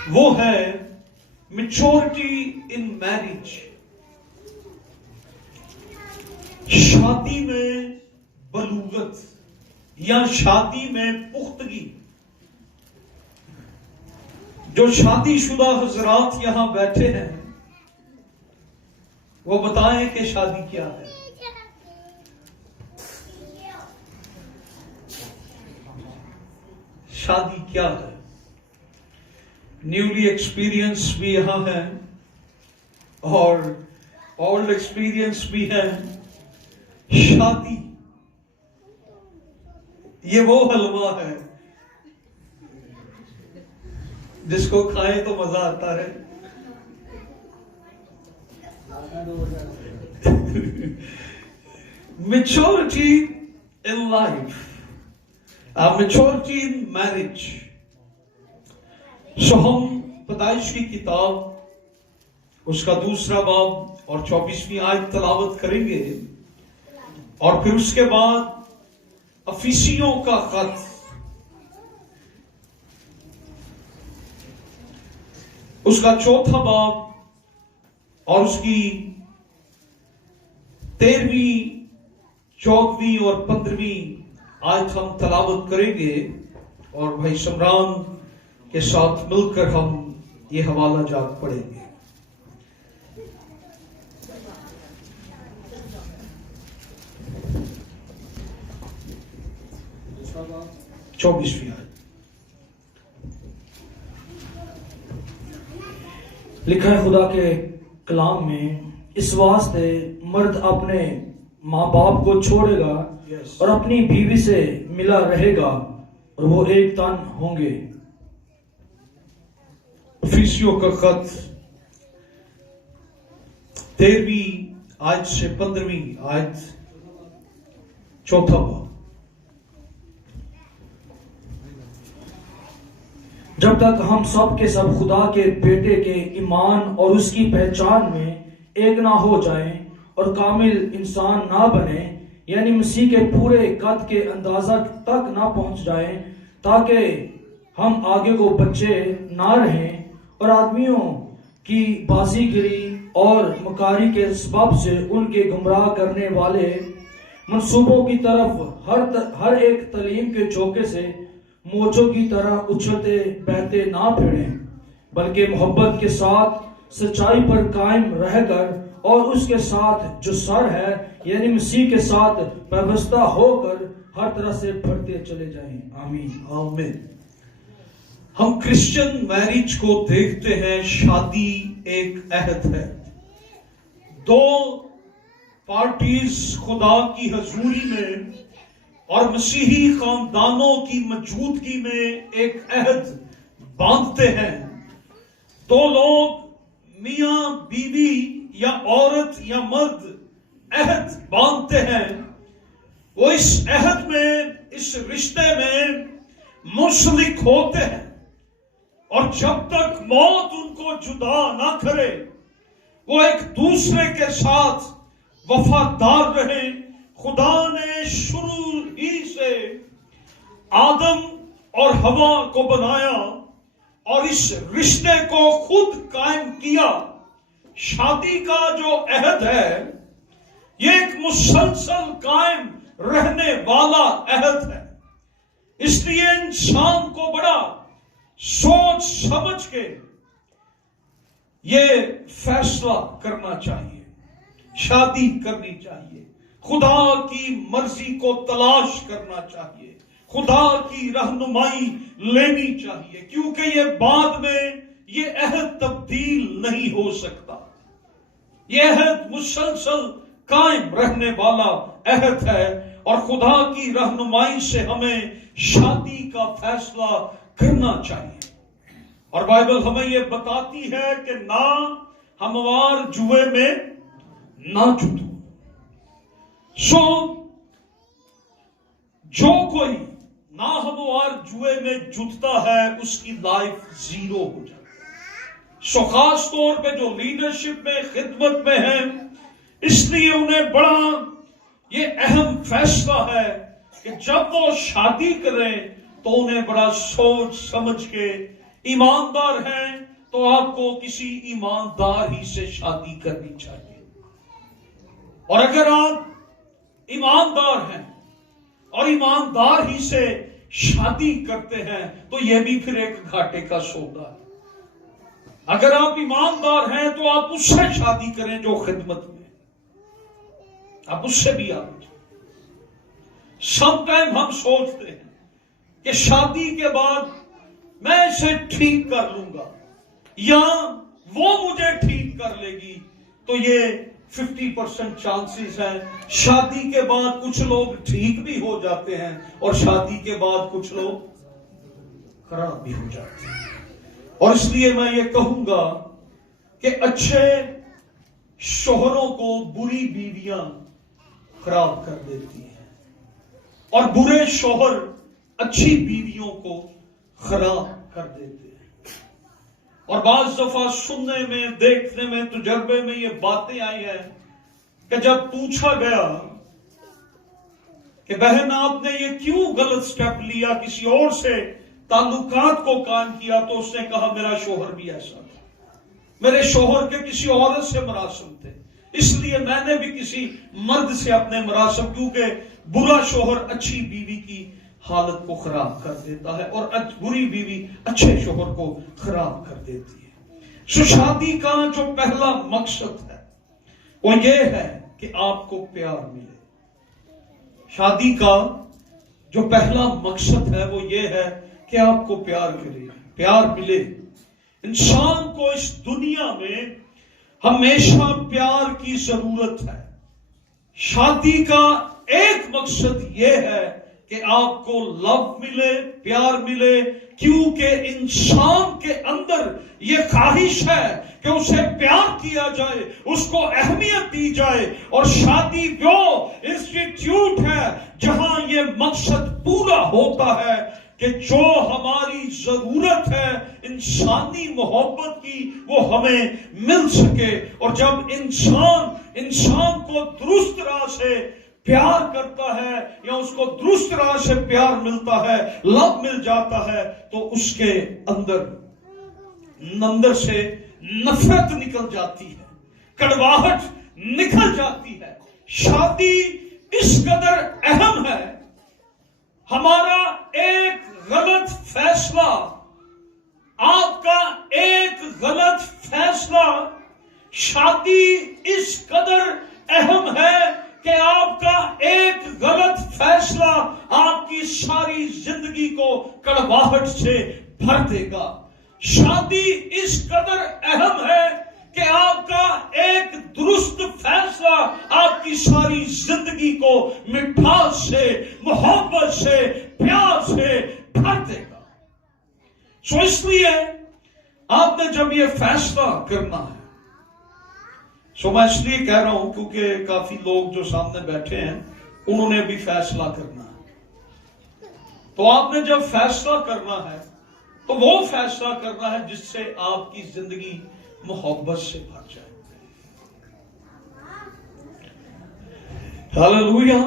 وہ ہے maturity in marriage. شادی میں بلوغت یا شادی میں پختگی. جو شادی شدہ حضرات یہاں بیٹھے ہیں وہ بتائیں کہ شادی کیا ہے. شادی کیا ہے؟ نیولی ایکسپیرینس بھی یہاں ہے اور اولڈ ایکسپیرینس بھی ہے. شادی یہ وہ حلوہ ہے جس کو کھائیں تو مزہ آتا رہے. Maturity in life, maturity in marriage. So ہم پیدائش کی کتاب اس کا 2 باب اور 24ویں آیت تلاوت کریں گے اور پھر اس کے بعد افیسیوں کا خط, اس کا 4 باب اور اس کی 13ویں 14ویں اور 15ویں آیت ہم تلاوت کریں گے اور بھائی شمران کے ساتھ مل کر ہم یہ حوالہ جات پڑھیں گے. چوبیسویں آیت لکھا ہے خدا کے کلام میں, اس واسطے مرد اپنے ماں باپ کو چھوڑے گا اور اپنی بیوی سے ملا رہے گا اور وہ ایک تن ہوں گے. افیسیوں کا خط 13ویں آیت سے 15ویں آیت 4 باب. جب تک ہم سب کے سب خدا کے بیٹے کے ایمان اور اس کی پہچان میں ایک نہ ہو جائیں اور کامل انسان نہ بنے, یعنی مسیح کے پورے قد کے اندازہ تک نہ پہنچ جائیں, تاکہ ہم آگے کو بچے نہ رہیں اور آدمیوں کی بازی گری اور مکاری کے سبب سے ان کے گمراہ کرنے والے منصوبوں کی طرف ہر ایک تعلیم کے چوکے سے موجوں کی طرح اچھلتے بہتے نہ پھریں, بلکہ محبت کے ساتھ سچائی پر قائم رہ کر اور اس کے ساتھ جو سر ہے یعنی مسیح کے ساتھ پیوستہ ہو کر ہر طرح سے بڑھتے چلے جائیں. آمین آمین. ہم کرسچن میرج کو دیکھتے ہیں. شادی ایک عہد ہے. 2 پارٹیز خدا کی حضوری میں اور مسیحی خاندانوں کی موجودگی میں ایک عہد باندھتے ہیں. 2 لوگ میاں بیوی یا عورت یا مرد عہد باندھتے ہیں. وہ اس عہد میں, اس رشتے میں منسلک ہوتے ہیں اور جب تک موت ان کو جدا نہ کرے وہ ایک دوسرے کے ساتھ وفادار رہیں. خدا نے شروع ہی سے آدم اور حوا کو بنایا اور اس رشتے کو خود قائم کیا. شادی کا جو عہد ہے یہ ایک مسلسل قائم رہنے والا عہد ہے. اس لیے انسان کو بڑا سوچ سمجھ کے یہ فیصلہ کرنا چاہیے, شادی کرنی چاہیے, خدا کی مرضی کو تلاش کرنا چاہیے, خدا کی رہنمائی لینی چاہیے, کیونکہ یہ بعد میں یہ عہد تبدیل نہیں ہو سکتا. یہ عہد مسلسل قائم رہنے والا عہد ہے اور خدا کی رہنمائی سے ہمیں شادی کا فیصلہ کرنا چاہیے. اور بائبل ہمیں یہ بتاتی ہے کہ نہ ہموار جوئے میں نہ جتو. سو جو کوئی ناہموار جوئے میں جتتا ہے اس کی لائف زیرو ہو جاتی ہے. سو خاص طور پہ جو لیڈرشپ میں خدمت میں ہیں, اس لیے انہیں بڑا یہ اہم فیصلہ ہے کہ جب وہ شادی کریں تو انہیں بڑا سوچ سمجھ کے ایماندار ہیں تو آپ کو کسی ایماندار ہی سے شادی کرنی چاہیے، اور اگر آپ ایماندار ہیں اور ایماندار ہی سے شادی کرتے ہیں تو یہ بھی پھر ایک گھاٹے کا سودا ہے۔ اگر آپ ایماندار ہیں تو آپ اس سے شادی کریں جو خدمت میں، آپ اس سے بھی آگے۔ سم ٹائم ہم سوچتے ہیں کہ شادی کے بعد میں اسے ٹھیک کر لوں گا یا وہ مجھے ٹھیک کر لے گی، تو یہ 50% چانسز ہیں شادی کے بعد کچھ لوگ ٹھیک بھی ہو جاتے ہیں اور شادی کے بعد کچھ لوگ خراب بھی ہو جاتے ہیں۔ اور اس لیے میں یہ کہوں گا کہ اچھے شوہروں کو بری بیویاں خراب کر دیتی ہیں، اور برے شوہر اچھی بیویوں کو خراب کر دیتے ہیں۔ اور بعض دفعہ سننے میں، دیکھنے میں، تجربے میں یہ باتیں آئی ہیں کہ جب پوچھا گیا کہ بہن آپ نے یہ کیوں غلط سٹیپ لیا، کسی اور سے تعلقات کو قائم کیا، تو اس نے کہا میرا شوہر بھی ایسا تھا، میرے شوہر کے کسی عورت سے مراسم تھے، اس لیے میں نے بھی کسی مرد سے اپنے مراسم، کیونکہ برا شوہر اچھی بیوی کی حالت کو خراب کر دیتا ہے اور بری بیوی اچھے شوہر کو خراب کر دیتی ہے۔ سو شادی کا جو پہلا مقصد ہے وہ یہ ہے کہ آپ کو پیار ملے۔ شادی کا جو پہلا مقصد ہے وہ یہ ہے کہ آپ کو پیار کرے، پیار ملے۔ انسان کو اس دنیا میں ہمیشہ پیار کی ضرورت ہے۔ شادی کا ایک مقصد یہ ہے کہ آپ کو لو ملے، پیار ملے، کیونکہ انسان کے اندر یہ خواہش ہے کہ اسے پیار کیا جائے، اس کو اہمیت دی جائے، اور شادی وہ انسٹیٹیوٹ ہے جہاں یہ مقصد پورا ہوتا ہے کہ جو ہماری ضرورت ہے انسانی محبت کی وہ ہمیں مل سکے۔ اور جب انسان کو درست راہ سے پیار کرتا ہے یا اس کو درست راہ سے پیار ملتا ہے، لو مل جاتا ہے، تو اس کے اندر سے نفرت نکل جاتی ہے، کڑواہٹ نکل جاتی ہے۔ شادی اس قدر اہم ہے، ہمارا ایک غلط فیصلہ، آپ کا ایک غلط فیصلہ، شادی اس قدر اہم ہے کہ آپ کا ایک غلط فیصلہ آپ کی ساری زندگی کو کڑواہٹ سے بھر دے گا۔ شادی اس قدر اہم ہے کہ آپ کا ایک درست فیصلہ آپ کی ساری زندگی کو مٹھاس سے، محبت سے، پیار سے بھر دے گا۔ سو اس لیے آپ نے جب یہ فیصلہ کرنا ہے، سو میں اس لیے کہہ رہا ہوں کیونکہ کافی لوگ جو سامنے بیٹھے ہیں انہوں نے بھی فیصلہ کرنا ہے، تو آپ نے جب فیصلہ کرنا ہے تو وہ فیصلہ کرنا ہے جس سے آپ کی زندگی محبت سے بھر جائے۔ ہاللویا۔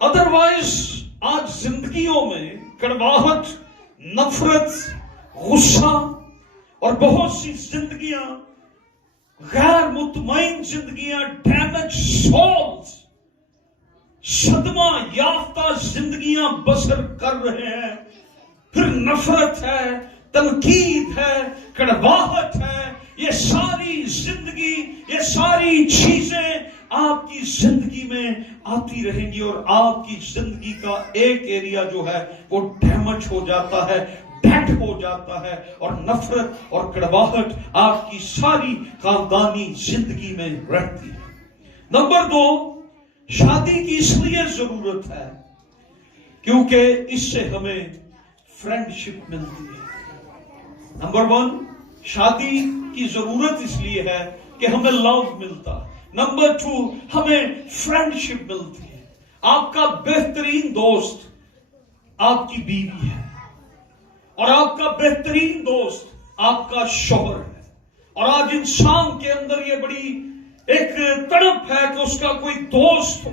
ادروائز آج زندگیوں میں کڑواہٹ، نفرت، غصہ، اور بہت سی زندگیاں، غیر مطمئن زندگیاں، ڈیمیج سولز، صدمہ یافتہ زندگیاں بسر کر رہے ہیں۔ پھر نفرت ہے، تنقید ہے، کڑواہٹ ہے، یہ ساری زندگی، یہ ساری چیزیں آپ کی زندگی میں آتی رہیں گی، اور آپ کی زندگی کا ایک ایریا جو ہے وہ ڈیمیج ہو جاتا ہے، ڈیڈ ہو جاتا ہے، اور نفرت اور کڑواہٹ آپ کی ساری خاندانی زندگی میں رہتی ہے۔ نمبر 2، شادی کی اس لیے ضرورت ہے کیونکہ اس سے ہمیں فرینڈشپ ملتی ہے۔ نمبر 1، شادی کی ضرورت اس لیے ہے کہ ہمیں لو ملتا ہے۔ نمبر 2، ہمیں فرینڈشپ ملتی ہے۔ آپ کا بہترین دوست آپ کی بیوی ہے، اور آپ کا بہترین دوست آپ کا شوہر ہے، اور آج انسان کے اندر یہ بڑی ایک تڑپ ہے کہ اس کا کوئی دوست ہو،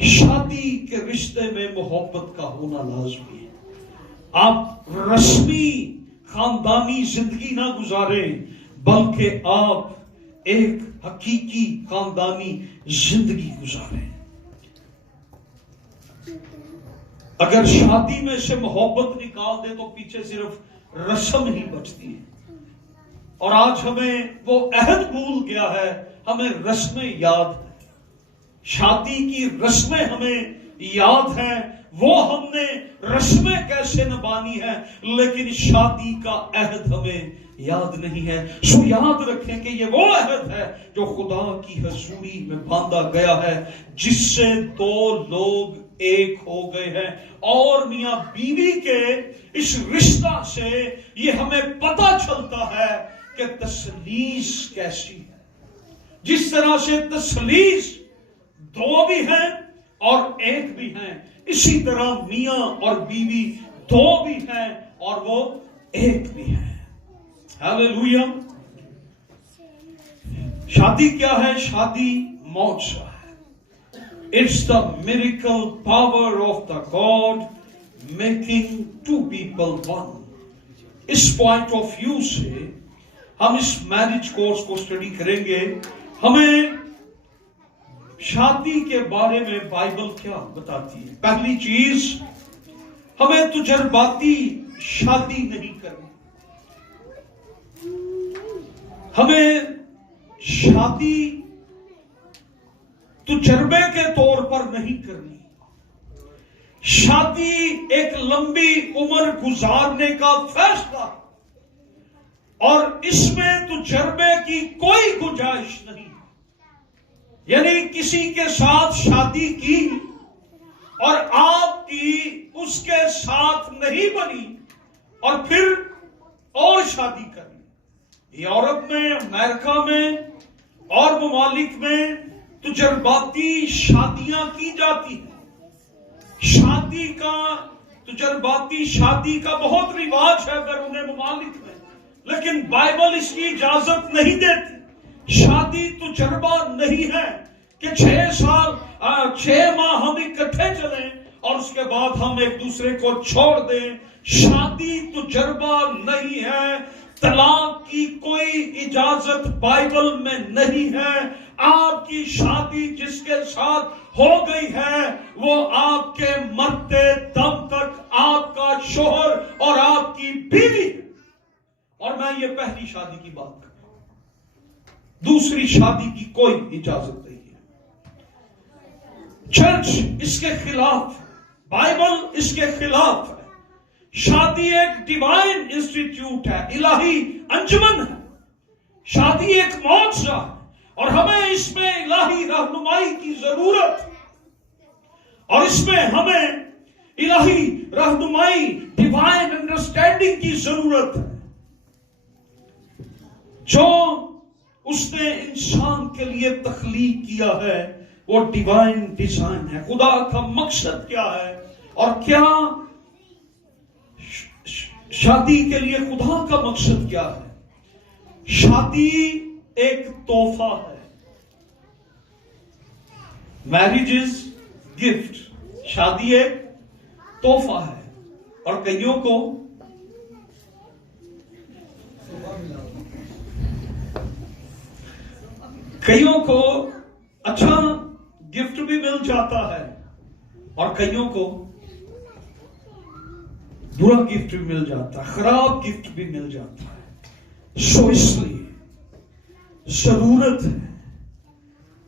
شادی کے رشتے میں محبت کا ہونا لازمی ہے. آپ رسمی خاندانی زندگی نہ گزاریں بلکہ آپ ایک حقیقی خاندانی زندگی گزاریں. اگر شادی میں سے محبت نکال دے تو پیچھے صرف رسم ہی بچتی ہے. اور آج ہمیں وہ عہد بھول گیا ہے، ہمیں رسمیں یاد ہیں. شادی کی رسمیں ہمیں یاد ہیں، وہ ہم نے رسمیں کیسے نبھانی ہیں، لیکن شادی کا عہد ہمیں یاد نہیں ہے. سو یاد رکھیں کہ یہ وہ عہد ہے جو خدا کی حضوری میں باندھا گیا ہے، جس سے دو لوگ ایک ہو گئے ہیں. اور میاں بیوی کے اس رشتہ سے یہ ہمیں پتہ چلتا ہے کہ تثلیث کیسی ہے. جس طرح سے تثلیث دو بھی ہیں اور ایک بھی ہیں، اسی طرح میاں اور بیوی دو بھی ہیں اور وہ ایک بھی ہیں. ہاللیلویا. شادی کیا ہے؟ شادی معجزہ ہے. It's the miracle power of the God making two people one. اس پوائنٹ آف ویو سے ہم اس میرج کورس کو اسٹڈی کریں گے. ہمیں شادی کے بارے میں بائبل کیا بتاتی ہے؟ پہلی چیز، ہمیں تجرباتی شادی نہیں کرنی. ہمیں شادی تجربے کے طور پر نہیں کرنی. شادی ایک لمبی عمر گزارنے کا فیصلہ اور اس میں تجربے کی کوئی گنجائش نہیں. یعنی کسی کے ساتھ شادی کی اور آپ کی اس کے ساتھ نہیں بنی اور پھر اور شادی کرنی. یورپ میں، امریکہ میں اور ممالک میں تجرباتی شادیاں کی جاتی ہیں. تجرباتی شادی کا بہت رواج ہے بیرون ممالک میں، لیکن بائبل اس کی اجازت نہیں دیتی. شادی تجربہ نہیں ہے کہ 6 ماہ ہم اکٹھے چلیں اور اس کے بعد ہم ایک دوسرے کو چھوڑ دیں. شادی تجربہ نہیں ہے. طلاق کی کوئی اجازت بائبل میں نہیں ہے. آپ کی شادی جس کے ساتھ ہو گئی ہے وہ آپ کے مرتے دم تک آپ کا شوہر اور آپ کی بیوی ہے. اور میں یہ پہلی شادی کی بات کر رہا ہوں. دوسری شادی کی کوئی اجازت نہیں ہے. چرچ اس کے خلاف، بائبل اس کے خلاف ہے. شادی ایک ڈیوائن انسٹیٹیوٹ ہے، الہی انجمن ہے. شادی ایک معجزہ ہے اور ہمیں اس میں الہی رہنمائی کی ضرورت ہے. اور اس میں ہمیں الہی رہنمائی، ڈیوائن انڈرسٹینڈنگ کی ضرورت ہے. جو اس نے انسان کے لیے تخلیق کیا ہے وہ ڈیوائن ڈیزائن ہے. خدا کا مقصد کیا ہے اور کیا شادی کے لیے خدا کا مقصد کیا ہے؟ شادی ایک تحفہ ہے. Marriage is gift. شادی ایک تحفہ ہے. اور کئیوں کو اچھا گفٹ بھی مل جاتا ہے اور کئیوں کو برا گفٹ بھی مل جاتا ہے، خراب گفٹ بھی مل جاتا ہے. سو اس لیے ضرورت ہے.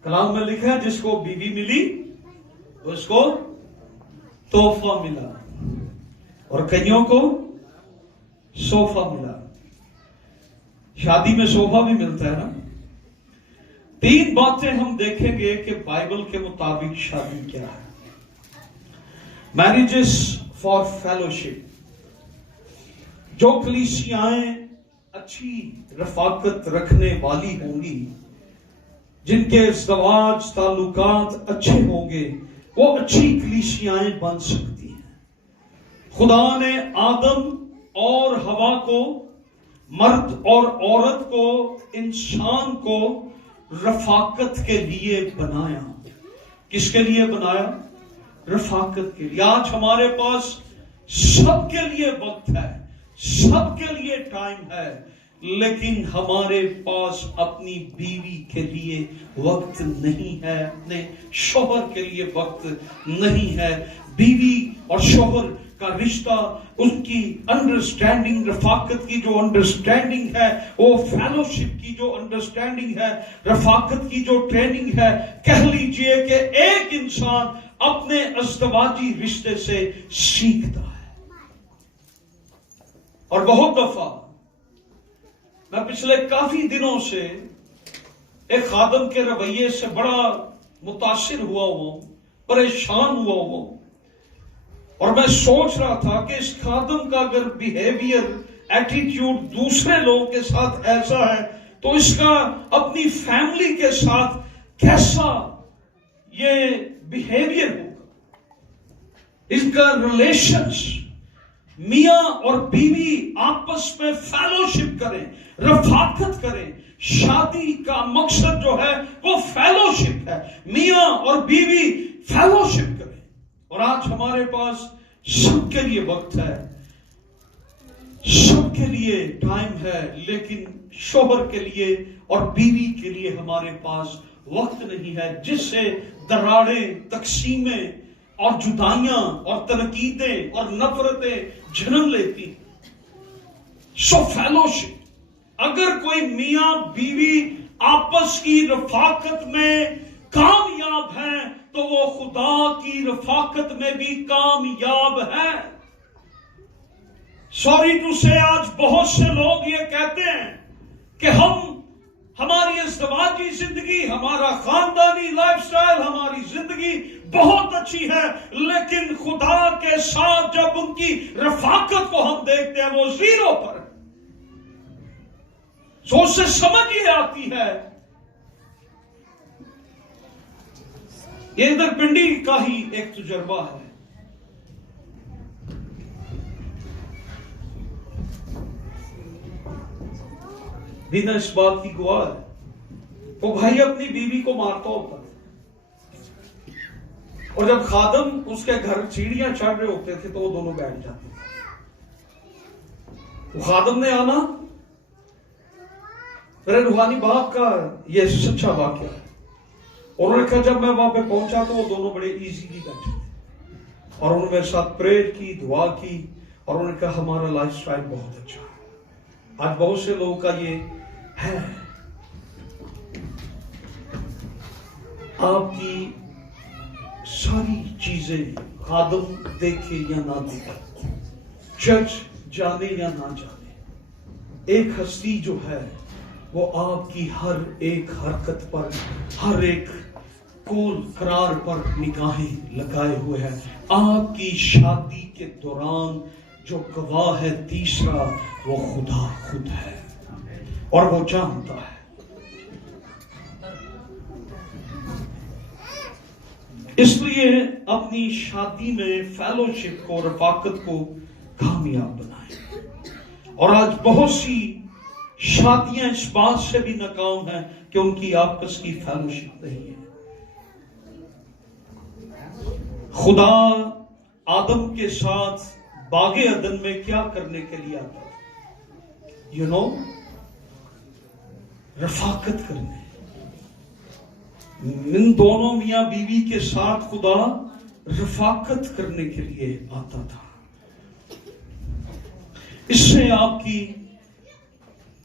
کلام میں لکھا ہے جس کو بیوی ملی اس کو تحفہ ملا اور کئیوں کو صوفہ ملا. شادی میں صوفہ بھی ملتا ہے نا. 3 باتیں ہم دیکھیں گے کہ بائبل کے مطابق شادی کیا ہے. Marriages for fellowship. جو کلیسیائیں اچھی رفاقت رکھنے والی ہوں گی، جن کے ازدواج تعلقات اچھے ہوں گے، وہ اچھی کلیسیائیں بن سکتی ہیں. خدا نے آدم اور حوا کو، مرد اور عورت کو، انسان کو رفاقت کے لیے بنایا. کس کے لیے بنایا؟ رفاقت کے لیے. آج ہمارے پاس سب کے لیے وقت ہے، سب کے لیے ٹائم ہے، لیکن ہمارے پاس اپنی بیوی کے لیے وقت نہیں ہے، اپنے شوہر کے لیے وقت نہیں ہے. بیوی اور شوہر کا رشتہ، ان کی انڈرسٹینڈنگ، رفاقت کی جو انڈرسٹینڈنگ ہے، وہ فیلوشپ کی جو انڈرسٹینڈنگ ہے، رفاقت کی جو ٹریننگ ہے، کہہ لیجئے کہ ایک انسان اپنے ازدواجی رشتے سے سیکھتا ہے. اور بہت دفعہ میں پچھلے کافی دنوں سے ایک خادم کے رویے سے بڑا متاثر ہوا ہوں، پریشان ہوا ہوں، اور میں سوچ رہا تھا کہ اس خادم کا اگر بیہیویئر، ایٹیٹیوڈ دوسرے لوگوں کے ساتھ ایسا ہے تو اس کا اپنی فیملی کے ساتھ کیسا یہ بیہیویئر ہوگا. اس کا ریلیشنز، میاں اور بیوی آپس میں فیلوشپ کریں، رفاقت کریں. شادی کا مقصد جو ہے وہ فیلوشپ ہے، میاں اور بیوی فیلوشپ کریں. اور آج ہمارے پاس سب کے لیے وقت ہے، سب کے لیے ٹائم ہے، لیکن شوہر کے لیے اور بیوی کے لیے ہمارے پاس وقت نہیں ہے، جس سے دراڑیں، تقسیمیں اور جدائیاں اور تنقیدیں اور نفرتیں جنم لیتی. سو فیلوشپ، اگر کوئی میاں بیوی آپس کی رفاقت میں کامیاب ہے تو وہ خدا کی رفاقت میں بھی کامیاب ہے. سوری ٹو سے آج بہت سے لوگ یہ کہتے ہیں کہ ہماری ازدواجی زندگی، ہمارا خاندانی لائف سٹائل، ہماری زندگی بہت اچھی ہے، لیکن خدا کے ساتھ جب ان کی رفاقت کو ہم دیکھتے ہیں وہ زیرو پر ہے. سو اس سے سمجھ یہ آتی ہے، یہ ادھر پنڈی کا ہی ایک تجربہ ہے. دینا اس بات کی گواہ ہے، وہ بھائی اپنی بیوی کو مارتا ہوتا ہے، اور جب خادم اس کے گھر سیڑھیاں چڑھ رہے ہوتے تھے تو وہ دونوں بیٹھ جاتے تھے. وہ خادم نے آنا، میرے روحانی باپ کا یہ سچا واقعہ ہے، اور انہوں نے کہا جب میں وہاں پہ پہنچا تو وہ دونوں بڑے ایزیلی بیٹھے تھے، اور انہوں نے میرے ساتھ پریئر کی، دعا کی، اور انہوں نے کہا ہمارا لائف سٹائل بہت اچھا ہے. آج بہت سے لوگوں کا یہ ہے، آپ کی ساری چیزیں خادم دیکھے یا نہ دیکھے، چرچ جانے یا نہ جانے، ایک ہستی جو ہے وہ آپ کی ہر ایک حرکت پر، ہر ایک قول قرار پر نگاہیں لگائے ہوئے ہیں. آپ کی شادی کے دوران جو گواہ ہے تیسرا، وہ خدا خود ہے، اور وہ جانتا ہے. اس لیے اپنی شادی میں فیلوشپ کو، رفاقت کو کامیاب بنائیں. اور آج بہت سی شادیاں اس بات سے بھی ناکام ہیں کہ ان کی آپس کی فیلوشپ نہیں ہے. خدا آدم کے ساتھ باغ عدن میں کیا کرنے کے لیے آتا ہے؟ رفاقت کرنے. ان دونوں میاں بیوی کے ساتھ خدا رفاقت کرنے کے لیے آتا تھا. اس سے آپ کی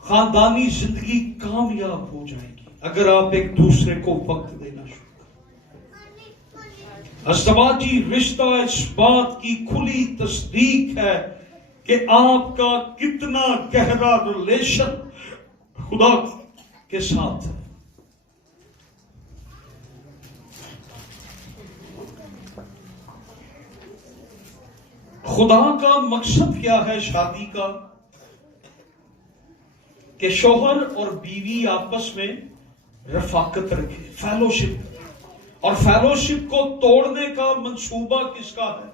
خاندانی زندگی کامیاب ہو جائے گی اگر آپ ایک دوسرے کو وقت دینا شروع کریں. ازدواجی رشتہ اس بات کی کھلی تصدیق ہے کہ آپ کا کتنا گہرا ریلیشن خدا کے ساتھ ہے. خدا کا مقصد کیا ہے شادی کا؟ کہ شوہر اور بیوی آپس میں رفاقت رکھے، فیلوشپ. اور فیلوشپ کو توڑنے کا منصوبہ کس کا ہے؟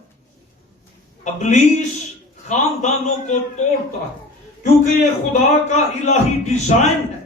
ابلیس خاندانوں کو توڑتا ہے، کیونکہ یہ خدا کا الہی ڈیزائن ہے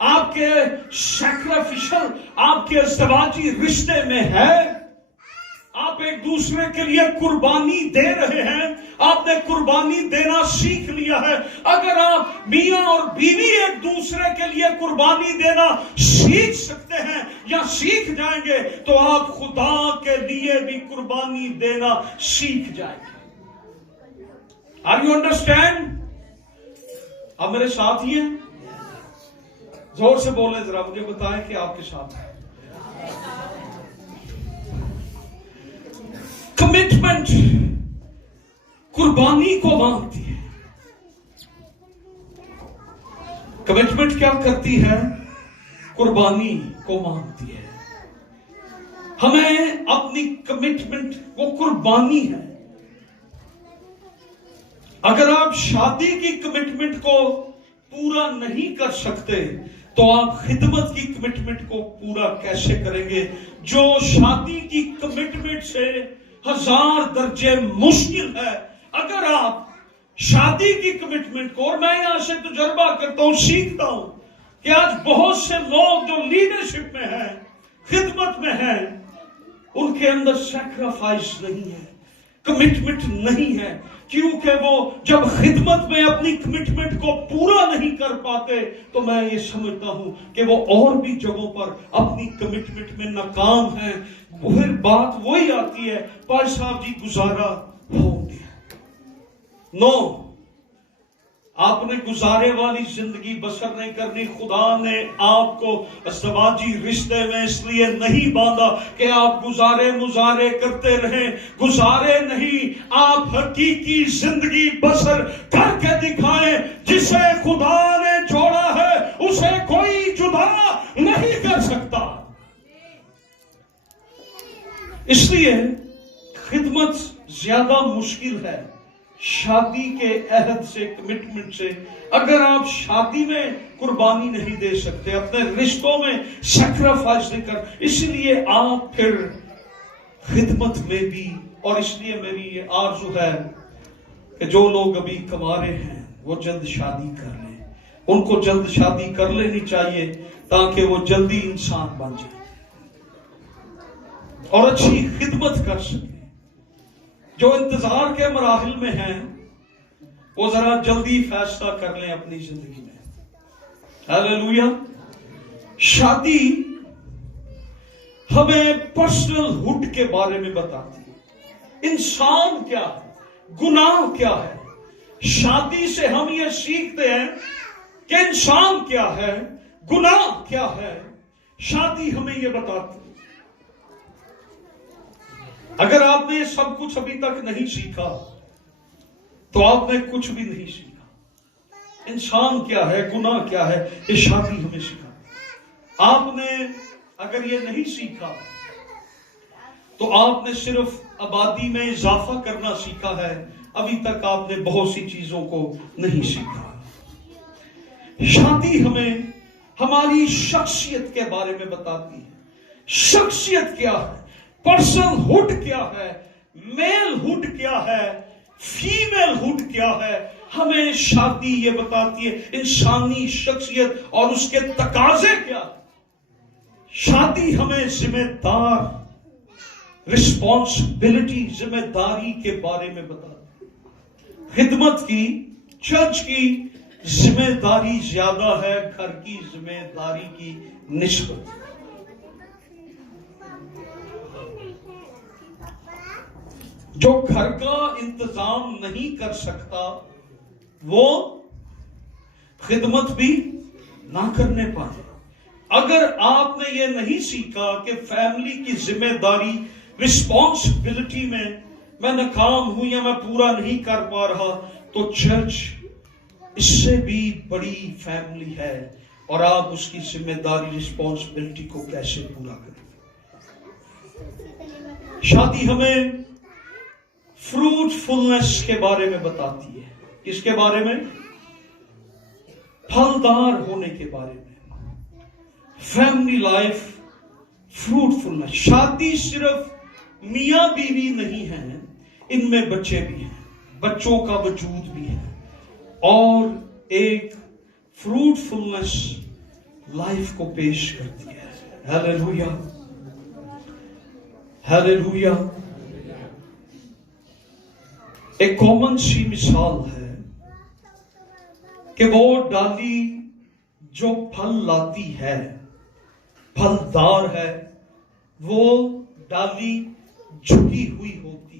آپ کے سیکریفیشل آپ کے ازدواجی رشتے میں ہے؟ آپ ایک دوسرے کے لیے قربانی دے رہے ہیں؟ آپ نے قربانی دینا سیکھ لیا ہے؟ اگر آپ میاں اور بیوی ایک دوسرے کے لیے قربانی دینا سیکھ سکتے ہیں یا سیکھ جائیں گے تو آپ خدا کے لیے بھی قربانی دینا سیکھ جائیں گے۔ Are you understand؟ آپ میرے ساتھ ہی ہیں؟ زور سے بولیں ذرا، مجھے بتائیں کہ آپ کے ساتھ ہیں۔ کمٹمنٹ قربانی کو مانگتی ہے۔ کمٹمنٹ کیا کرتی ہے؟ قربانی کو مانگتی ہے۔ ہمیں اپنی کمٹمنٹ وہ قربانی ہے۔ اگر آپ شادی کی کمٹمنٹ کو پورا نہیں کر سکتے تو آپ خدمت کی کمٹمنٹ کو پورا کیسے کریں گے؟ جو شادی کی کمٹمنٹ سے 1000 درجے مشکل ہے۔ اگر آپ شادی کی کمٹمنٹ کو، اور میں یہاں سے تجربہ کرتا ہوں، سیکھتا ہوں کہ آج بہت سے لوگ جو لیڈرشپ میں ہیں، خدمت میں ہیں، ان کے اندر سیکریفائس نہیں ہے، کمٹمنٹ نہیں ہے، کیونکہ وہ جب خدمت میں اپنی کمٹمنٹ کو پورا نہیں کر پاتے تو میں یہ سمجھتا ہوں کہ وہ اور بھی جگہوں پر اپنی کمٹمنٹ میں ناکام ہیں۔ پھر بات وہی آتی ہے، پال صاحب جی گزارا ہو گیا۔ نو، آپ نے گزارے والی زندگی بسر نہیں کرنی۔ خدا نے آپ کو ازدواجی رشتے میں اس لیے نہیں باندھا کہ آپ گزارے مزارے کرتے رہیں، گزارے نہیں، آپ حقیقی زندگی بسر کر کے دکھائیں۔ جسے خدا نے جوڑا ہے اسے کوئی جدا نہیں کر سکتا۔ اس لیے خدمت زیادہ مشکل ہے شادی کے عہد سے، کمٹمنٹ سے۔ اگر آپ شادی میں قربانی نہیں دے سکتے، اپنے رشتوں میں سیکریفائس نہیں کر، اس لیے آپ پھر خدمت میں بھی، اور اس لیے میری یہ آرزو ہے کہ جو لوگ ابھی کنوارے ہیں وہ جلد شادی کر لیں۔ ان کو جلد شادی کر لینی چاہیے تاکہ وہ جلدی انسان بن جائے اور اچھی خدمت کر سکے۔ جو انتظار کے مراحل میں ہیں وہ ذرا جلدی فیصلہ کر لیں اپنی زندگی میں۔ ہاللیلویا۔ شادی ہمیں پرسنل ہوڈ کے بارے میں بتاتی ہے، انسان کیا ہے، گناہ کیا ہے۔ شادی سے ہم یہ سیکھتے ہیں کہ انسان کیا ہے، گناہ کیا ہے۔ شادی ہمیں یہ بتاتی ہے۔ اگر آپ نے یہ سب کچھ ابھی تک نہیں سیکھا تو آپ نے کچھ بھی نہیں سیکھا۔ انسان کیا ہے، گناہ کیا ہے، یہ شادی ہمیں سکھاتی۔ آپ نے اگر یہ نہیں سیکھا تو آپ نے صرف آبادی میں اضافہ کرنا سیکھا ہے، ابھی تک آپ نے بہت سی چیزوں کو نہیں سیکھا۔ شادی ہمیں ہماری شخصیت کے بارے میں بتاتی ہے۔ شخصیت کیا ہے، پرسنل ہوڈ کیا ہے، میل ہوڈ کیا ہے، فیمیل ہوڈ کیا ہے۔ ہمیں شادی یہ بتاتی ہے انسانی شخصیت اور اس کے تقاضے کیا۔ شادی ہمیں ذمہ دار، رسپانسبلٹی، ذمہ داری کے بارے میں بتاتی ہے۔ خدمت کی، چرچ کی ذمہ داری زیادہ ہے گھر کی ذمہ داری کی نسبت۔ جو گھر کا انتظام نہیں کر سکتا وہ خدمت بھی نہ کرنے پائے۔ اگر آپ نے یہ نہیں سیکھا کہ فیملی کی ذمہ داری، رسپانسبلٹی میں ناکام ہوں یا میں پورا نہیں کر پا رہا تو چرچ اس سے بھی بڑی فیملی ہے اور آپ اس کی ذمہ داری، رسپانسبلٹی کو کیسے پورا کریں۔ شادی ہمیں فروٹفلنس کے بارے میں بتاتی ہے۔ کس کے بارے میں؟ پھلدار ہونے کے بارے میں۔ Family life, fruitfulness. شادی صرف میاں بیوی نہیں ہے، ان میں بچے بھی ہیں، بچوں کا وجود بھی ہے، اور ایک فروٹفلنس لائف کو پیش کرتی ہے. Hallelujah hallelujah. ایک کامن سی مثال ہے کہ وہ ڈالی جو پھل لاتی ہے، پھلدار ہے، وہ ڈالی جھکی ہوئی ہوتی